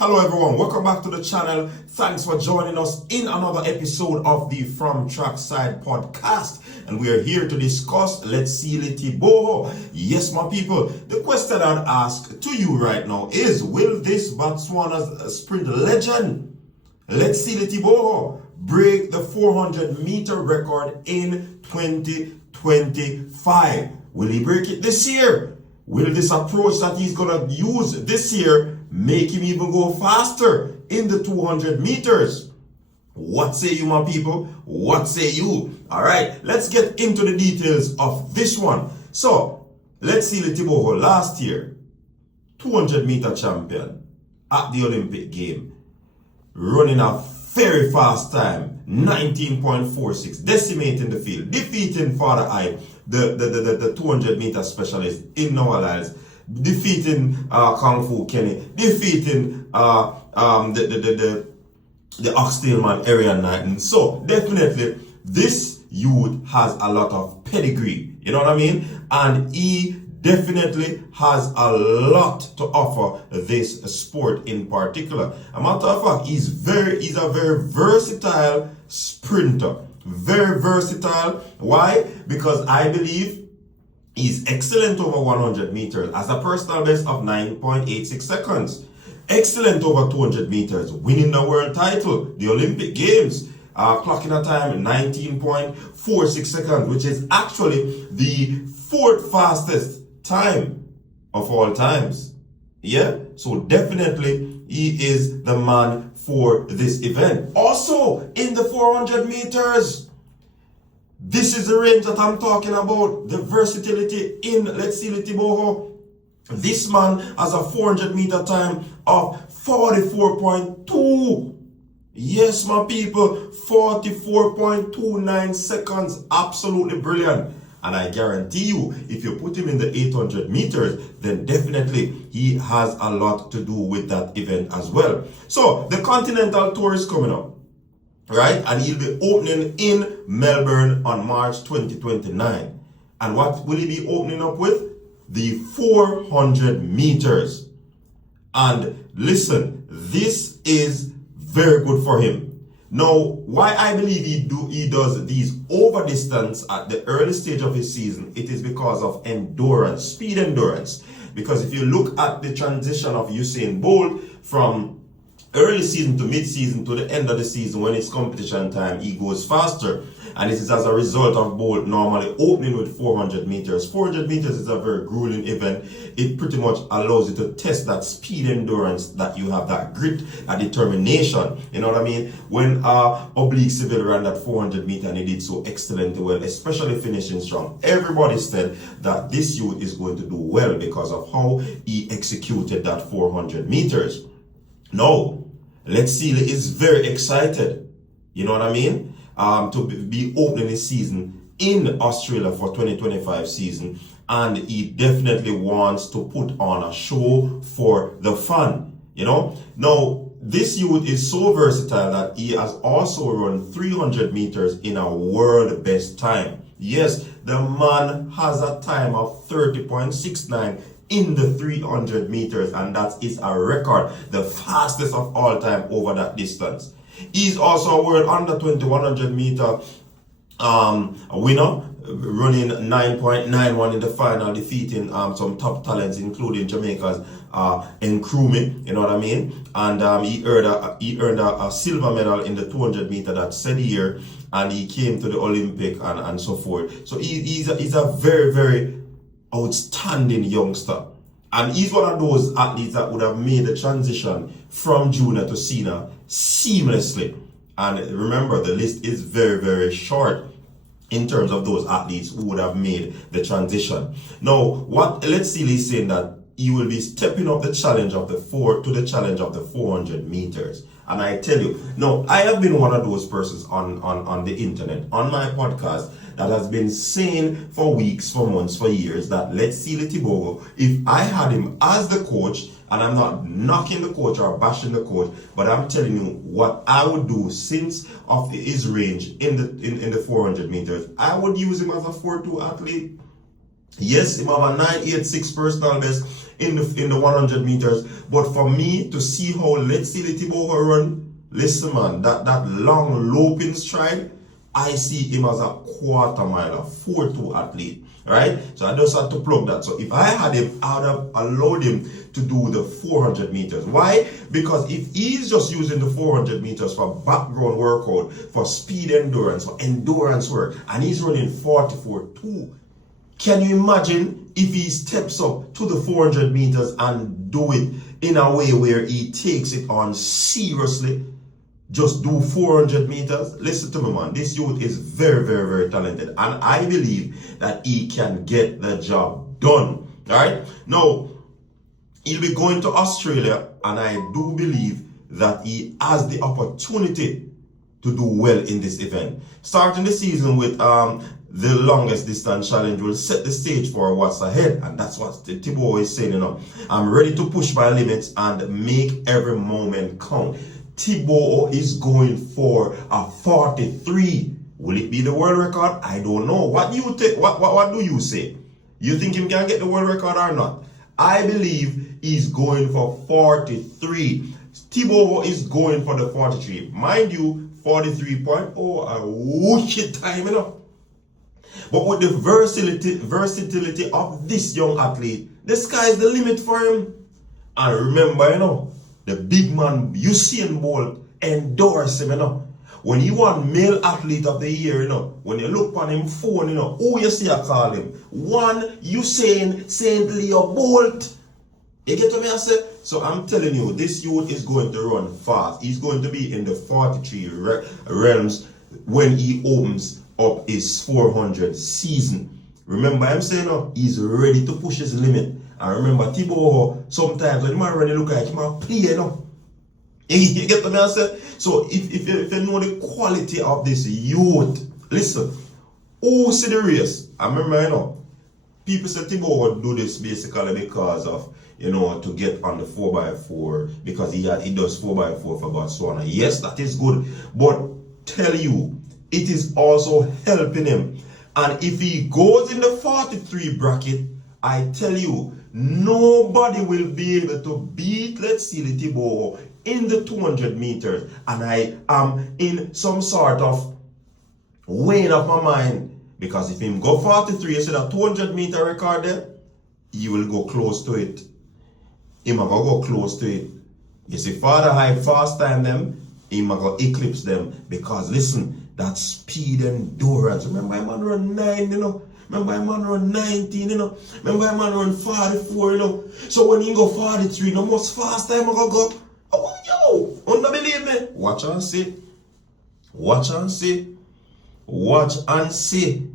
Hello everyone, welcome back to the channel. Thanks for joining us in another episode of the From Trackside podcast. And we are here to discuss Letsile Tebogo. Yes, my people, the question I'd ask to you right now is, will this Botswana's sprint legend, Letsile Tebogo, break the 400-meter record in 2025? Will he break it this year? Will this approach that he's going to use this year make him even go faster in the 200 meters? What say you, my people? What say you? All right, let's get into the details of this one. So, Letsile Tebogo last year, 200-meter champion at the Olympic game, running a very fast time, 19.46, decimating the field, defeating Father I, the 200-meter specialist in Noah Lyles, defeating Kung Fu Kenny, defeating the Oxtail man Arian Knighton. So definitely this youth has a lot of pedigree, you know what I mean? And he definitely has a lot to offer this sport in particular. A matter of fact, he's a very versatile sprinter. Very versatile. Why? Because I believe he's excellent over 100 meters as a personal best of 9.86 seconds. Excellent over 200 meters, winning the world title, the Olympic Games, clocking a time 19.46 seconds, which is actually the fourth fastest time of all times. Yeah, so definitely he is the man for this event. Also in the 400 meters, this is the range that I'm talking about, the versatility in Letsile Tebogo. This man has a 400-meter time of 44.2. Yes, my people, 44.29 seconds. Absolutely brilliant. And I guarantee you, if you put him in the 800 meters, then definitely he has a lot to do with that event as well. So the Continental Tour is coming up, right? And he'll be opening in Melbourne on March 2029. And what will he be opening up with? The 400 meters. And listen, this is very good for him. Now, why I believe he does these over distance at the early stage of his season, it is because of endurance, speed endurance. Because if you look at the transition of Usain Bolt from early season to mid-season to the end of the season, when it's competition time, he goes faster. And this is as a result of Bolt normally opening with 400 meters. 400 meters is a very grueling event. It pretty much allows you to test that speed endurance, that you have, that grit, that determination. You know what I mean? When Oblique Civil ran that 400 meter and he did so excellently well, especially finishing strong, everybody said that this youth is going to do well because of how he executed that 400 meters. Now, Letsile is very excited, you know what I mean, to be opening his season in Australia for 2025 season, and he definitely wants to put on a show for the fun, you know. Now, this youth is so versatile that he has also run 300 meters in a world best time. Yes, the man has a time of 30.69 in the 300 meters, and that is a record, the fastest of all time over that distance. He's also a world under 20 100 meter winner, running 9.91 in the final, defeating some top talents, including Jamaica's Nkrumah, you know what I mean? And he earned a silver medal in the 200 meter that said year, and he came to the Olympic and so forth. So he's a very, very outstanding youngster, and he's one of those athletes that would have made the transition from junior to senior seamlessly. And remember, the list is very, very short in terms of those athletes who would have made the transition. Now, what Letsile is saying, that he will be stepping up the challenge of the 400 meters. And I tell you, now, I have been one of those persons on the internet, on my podcast, that has been saying for weeks, for months, for years, that Letsile Tebogo, if I had him as the coach, and I'm not knocking the coach or bashing the coach, but I'm telling you what I would do since of his range in the 400 meters. I would use him as a 4-2 athlete. Yes, him have a 9.86 personal best in the 100 meters. But for me to see how Letsile Tebogo run, listen man, that long loping stride, I see him as a quarter miler, 4-2 athlete, right? So I just had to plug that. So if I had him, I would have allowed him to do the 400 meters. Why? Because if he's just using the 400 meters for background workout, for speed endurance, for endurance work, and he's running 44.2, can you imagine if he steps up to the 400 meters and do it in a way where he takes it on seriously? Just do 400 meters. Listen to me, man. This youth is very, very, very talented. And I believe that he can get the job done. All right? Now, he'll be going to Australia. And I do believe that he has the opportunity to do well in this event. Starting the season with the longest distance challenge will set the stage for what's ahead. And that's what Tebogo is saying, you know. I'm ready to push my limits and make every moment count. Tebogo is going for a 43. Will it be the world record? I don't know. What do you think? What do you say? You think he can get the world record or not? I believe he's going for 43. Tebogo is going for the 43. Mind you, 43.0 a wicked time, you know. But with the versatility of this young athlete, the sky is the limit for him. And remember, you know, the big man Usain Bolt endorse him, you know. When he won male athlete of the year, you know, when you look on him phone, you know, who you see I call him? One Usain St. Leo Bolt. You get what I say? So I'm telling you, this youth is going to run fast. He's going to be in the 43 realms when he opens up his 400 season. Remember, I'm saying, no, he's ready to push his limit. And remember, Tebogo, sometimes when he might really look like he might play, you know. You get what I say? So if you know the quality of this youth, listen, who see the race? I remember, you know, people say Tebogo do this basically because of, you know, to get on the 4x4, because he does 4x4 for Botswana. Yes, that is good. But tell you, it is also helping him. And if he goes in the 43 bracket, I tell you, nobody will be able to beat Letsile Tebogo in the 200 meters. And I am in some sort of weighing of my mind, because if him go 43, you see that 200 meter record there, he will go close to it. He might go close to it. You see, Father High fast time them, he might go eclipse them, because listen, that speed endurance. Remember, a man run 9, you know. Remember, a man run 19, you know. Remember, a man run 44, you know. So when you go 43, you know, most fast time I go. Oh, yo, don't believe me? Watch and see. Watch and see. Watch and see.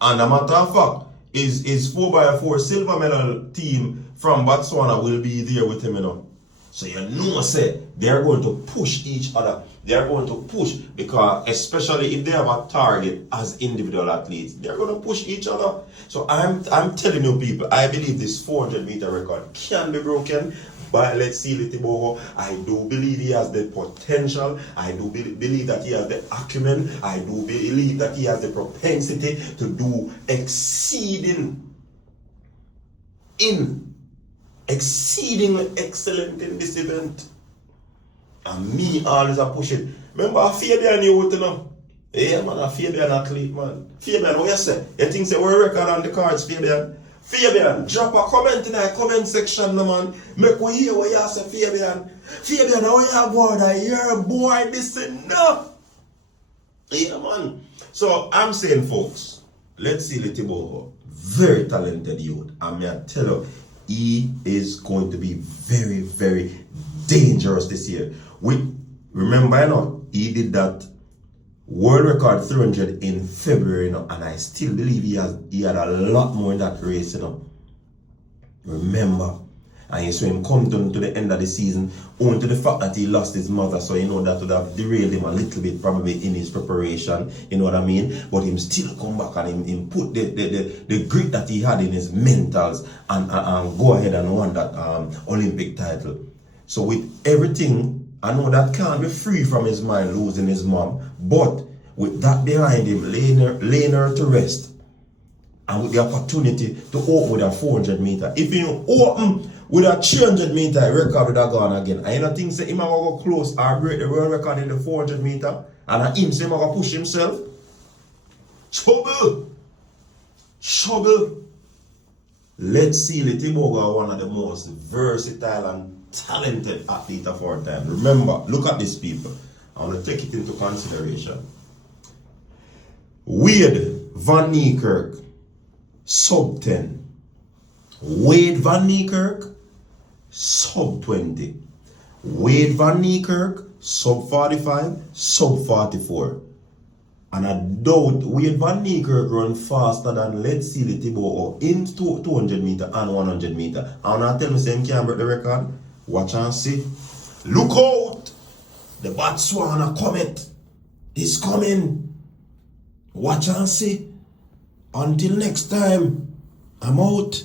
And a matter of fact, his 4x4 silver medal team from Botswana will be there with him, you know. So you know, say, they're going to push each other. They're going to push, because especially if they have a target as individual athletes, they're going to push each other. So I'm telling you people, I believe this 400 meter record can be broken by Letsile Tebogo. I do believe he has the potential. I do believe that he has the acumen. I do believe that he has the propensity to do exceedingly excellent in this event. And me always a push it. Remember Fabian youth, you know? Yeah man, a Fabian athlete, man. Fabian, what you say? You think say we're record on the cards, Fabian? Fabian, drop a comment in the comment section, man. Make we hear what you say, Fabian. Fabian, how you boy? You're a boy, this enough. Yeah man. So I'm saying, folks, Letsile Tebogo, very talented youth. And me I tell you, he is going to be very, very dangerous this year. Remember, you know, he did that world record 300 in February, you know, and I still believe he had a lot more in that race, you know. Remember, and you saw him come to the end of the season, owing to the fact that he lost his mother, so you know that would have derailed him a little bit probably in his preparation, you know what I mean? But him still come back and him put the grit that he had in his mentals and go ahead and win that Olympic title. So with everything, I know that can't be free from his mind losing his mom, but with that behind him, laying her to rest, and with the opportunity to open with a 400 meter. If you open with a 300 meter record with a gun again. And you know things say him going to go close or break the world record in the 400 meter. And him say him going to push himself. Trouble. Letsile Tebogo, one of the most versatile and talented athlete of our time. Remember, look at these people. I want to take it into consideration. Wade Van Niekerk, sub 10. Wade Van Niekerk, sub 20. Wade Van Niekerk, sub 45, sub 44. And I doubt Wade Van Niekerk run faster than Letsile Tebogo in 200 meter and 100 meter. And I tell me say him can't break the record. Watch and see. Look out! The Botswana comet is coming. Watch and see. Until next time, I'm out.